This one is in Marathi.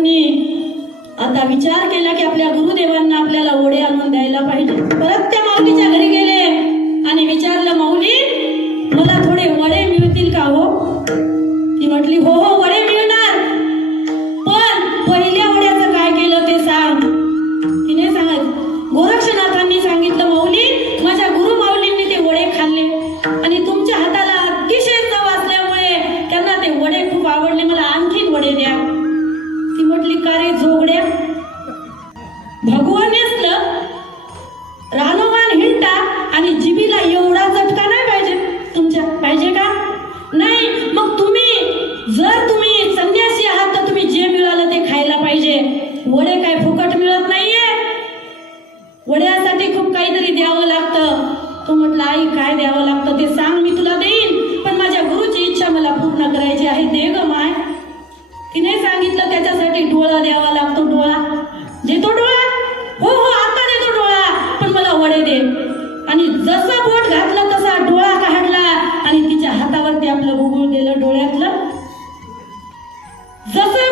आता विचार केला की आपल्या गुरुदेवांना आपल्याला ओढे आणून द्यायला पाहिजे. परत त्या माऊलीच्या घरी गेले आणि विचारलं माऊली मला थोडे वडे मिळतील का हो? ती म्हटली हो हो वडे मिळणार. पण पहिले भगवान असलं रानोमान हिंडा आणि जिबीला एवढा चटका नाही पाहिजे. तुमच्या पाहिजे का? नाही मग तुम्ही जर तुम्ही संन्यासी आहात तर तुम्ही जे मिळालं ते खायला पाहिजे. वडे काय फुकट मिळत नाहीये. वड्यासाठी खूप काहीतरी द्यावं लागतं. तो म्हटलं आई काय द्यावं लागतं ते सांग मी तुला देईन. पण माझ्या गुरुची इच्छा मला पूर्ण करायची आहे. दे ग माय. तिने सांगितलं त्याच्यासाठी डोळा द्यावा जाऊ दे आणि जसा बोट घातला तसा डोळा काढला आणि तिच्या हातावरती आपलं गुगुळ दिलं डोळ्यातलं. जसा